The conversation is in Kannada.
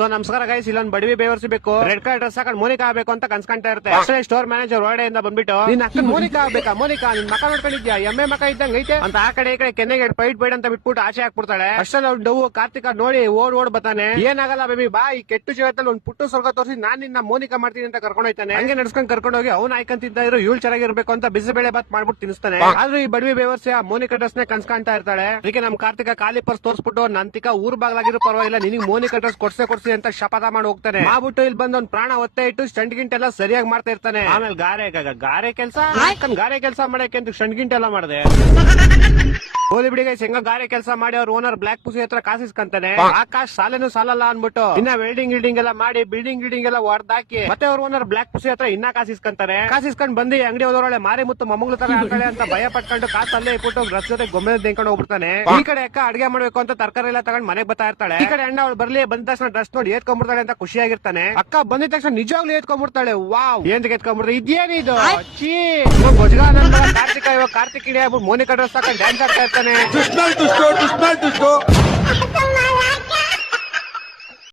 ಸೊ ನಮಸ್ಕಾರ ಗೈಸ್, ಇಲ್ಲೊಂದು ಬಡವಿ ಬೇವರ್ಸಿ ಬೇಕು, ರೆಡ್ ಕಲರ್ ಡ್ರೆಸ್ ಹಾಕೊಂಡು ಮೋನಿಕಾ ಆಗ್ಬೇಕು ಅಂತ ಕನ್ಸ್ಕೊಂತಾ ಇರುತ್ತೆ. ಅಷ್ಟೇ ಸ್ಟೋರ್ ಮ್ಯಾನೇಜರ್ ಹೊರಡೆಯಿಂದ ಬಂದ್ಬಿಟ್ಟು ನಿನ್ನ ಅಕ್ಕ ಮೋನಿಕಾ ಆಗ್ಬೇಕಾ, ಮೋನಿಕಾ ನಿನ್ ಮಕ್ಕ ನೋಡ್ಕೊಂಡಿದ್ಯಾ, ಎಮ್ಮೆ ಮಕ್ಕ ಇದ್ದಂಗ ಐತೆ ಅಂತ ಆ ಕಡೆ ಈ ಕಡೆ ಕೆನ್ನೆಗೆ ಫೈಟ್ ಬೇಡ ಅಂತ ಬಿಟ್ಬಿಟ್ಟು ಆಸೆ ಹಾಕ್ಬಿಡ್ತಾಳೆ. ಅಷ್ಟಲ್ಲಿ ಅವ್ನು ಡವ್ ಕಾರ್ತಿಕ ನೋಡಿ ಓಡ್ ಬರ್ತಾನೆ. ಏನಾಗಲ್ಲ ಬೇಬಿ ಬಾ, ಈ ಕೆಟ್ಟು ಜೀವನದಲ್ಲಿ ಒಂದು ಪುಟ್ಟು ಸ್ವರ್ಗ ತೋರಿಸಿ ನಾನ್ ನಿನ್ನ ಮೋನಿಕಾ ಮಾಡ್ತೀನಿ ಅಂತ ಕರ್ಕೊಂಡು ಹೋಯ್ತಾನೆ. ಹಂಗೆ ನಡ್ಸ್ಕೊಂಡ್ ಕರ್ಕೊಂಡು ಹೋಗಿ ಅವ್ನು ಆಯ್ಕಂತಿದ್ದ ಇರೋ ಇವಳು ಚೆನ್ನಾಗಿರ್ಬೇಕು ಅಂತ ಬಿಸಿಬೇಳೆ ಬಾತ್ ಮಾಡ್ಬಿಟ್ಟು ತಿನ್ನಿಸ್ತಾನೆ. ಆದ್ರೂ ಈ ಬಡವಿ ಬೇವರ್ಸಿ ಆ ಮೋನಿಕಾ ಡ್ರೆಸ್ ನೇ ಕನ್ಸ್ಕೊಂತಾ ಇರ್ತಾಳೆ. ಅದಕ್ಕೆ ನಮ್ ಕಾರ್ತಿಕ ಖಾಲಿ ಪರ್ಸ್ ತೋರಿಸ್ಬಿಟ್ಟು ನಂತಿಕ ಊರ್ ಬಾಗ್ಲಾಗಿರೋ ಪರವಾಗಿಲ್ಲ, ನಿನಗೆ ಮೋನಿಕಾ ಡ್ರೆಸ್ ಕೊಡ್ಸಿ ಅಂತ ಶಪಥ ಮಾಡಿ ಹೋಗ್ತಾನೆ. ಮಾಡ್ಬಿಟ್ಟು ಇಲ್ಲಿ ಬಂದ್ ಒಂದ್ ಪ್ರಾಣ ಒತ್ತೆ ಇಟ್ಟು ಸ್ಟಂಟ್ ಗಿಂಟ್ ಎಲ್ಲ ಸರಿಯಾಗಿ ಮಾಡ್ತಾ ಇರ್ತಾನೆ. ಆಮೇಲೆ ಗಾರೆ ಕೆಲಸ ಮಾಡಕ್ಕೆ ಅಂತ ಸ್ಟಂಟ್ ಗಿಂಟ್ ಎಲ್ಲ ಮಾಡಿದೆ. ಹೋಲಿ ಬಿಡಿ ಗೈಸ್, ಹೆಂಗ ಗಾರೆ ಕೆಲಸ ಮಾಡಿ ಅವ್ರ ಓನರ್ ಬ್ಲಾಕ್ ಪುಸಿ ಹತ್ರ ಕಾಸಿಸ್ಕಂತಾನೆ. ಆಕಾಶ್ ಸಾಲೇನು ಸಾಲಲ್ಲ ಅನ್ಬಿಟ್ಟು ಇನ್ನ ವೆಲ್ಡಿಂಗ್ ಎಲ್ಲ ಮಾಡಿ ಬಿಲ್ಡಿಂಗ್ ಎಲ್ಲ ಹೊಡೆದಾಕಿ ಮತ್ತೆ ಅವ್ರ ಓನರ್ ಬ್ಲಾಕ್ ಪುಸಿ ಹತ್ರ ಇನ್ನ ಕಾಸಿಸ್ಕೊಂಡ್ ಬಂದು ಅಂಗಡಿ ಹೋದವರೊಳೆ ಮಾರಿ ಮುತ್ತು ಮೊಮ್ಮಗಳು ತರ ಆಡ್ತಾಳೆ ಅಂತ ಭಯ ಪಟ್ಕೊಂಡು ಕಾಸು ಅಲ್ಲೇ ಇಟ್ಬಿಟ್ಟು ರಸ್ ಜೊತೆ ಗೊಂಬೆ ತೆಂಕೊಂಡು ಹೋಗ್ಬಿಡ್ತಾನೆ. ಈ ಕಡೆ ಅಕ್ಕ ಅಡ್ಗೆ ಮಾಡ್ಬೇಕು ಅಂತ ತರಕಾರಿ ಎಲ್ಲ ತಗೊಂಡ್ ಮನೆಗೆ ಬರ್ತಾ ಇರ್ತಾಳೆ. ಈ ಕಡೆ ಅಣ್ಣ ಅವಳು ಬರ್ಲಿ ಬಂದ ತಕ್ಷಣ ಡ್ರೆಸ್ ನೋಡಿ ಏತ್ಕೊಂಡ್ಬಿಡ್ತಾಳೆ ಅಂತ ಖುಷಿಯಾಗಿರ್ತಾನೆ. ಅಕ್ಕ ಬಂದಿದ ತಕ್ಷಣ ನಿಜವಾಗ್ಲೂ ಏತ್ಕೊಂಡ್ಬಿಡ್ತಾಳೆ. ವಾವ್ ಏನ್ ಎತ್ಕೊಂಡ್ಬಿಡ್ತಾರೆ, ಇದೇನಿದು ಚೀ ಕಾರ್ತಿಕ ಇವಾಗ ಕಾರ್ತಿಕ್ ಇಡೀ ಮೋನಿಕಾ ಡ್ರೆಸ್ ಹಾಕೊಂಡು ಡ್ಯಾನ್ಸ್ ಆಡ್ತಾ ಇರ್ತಾನೆ.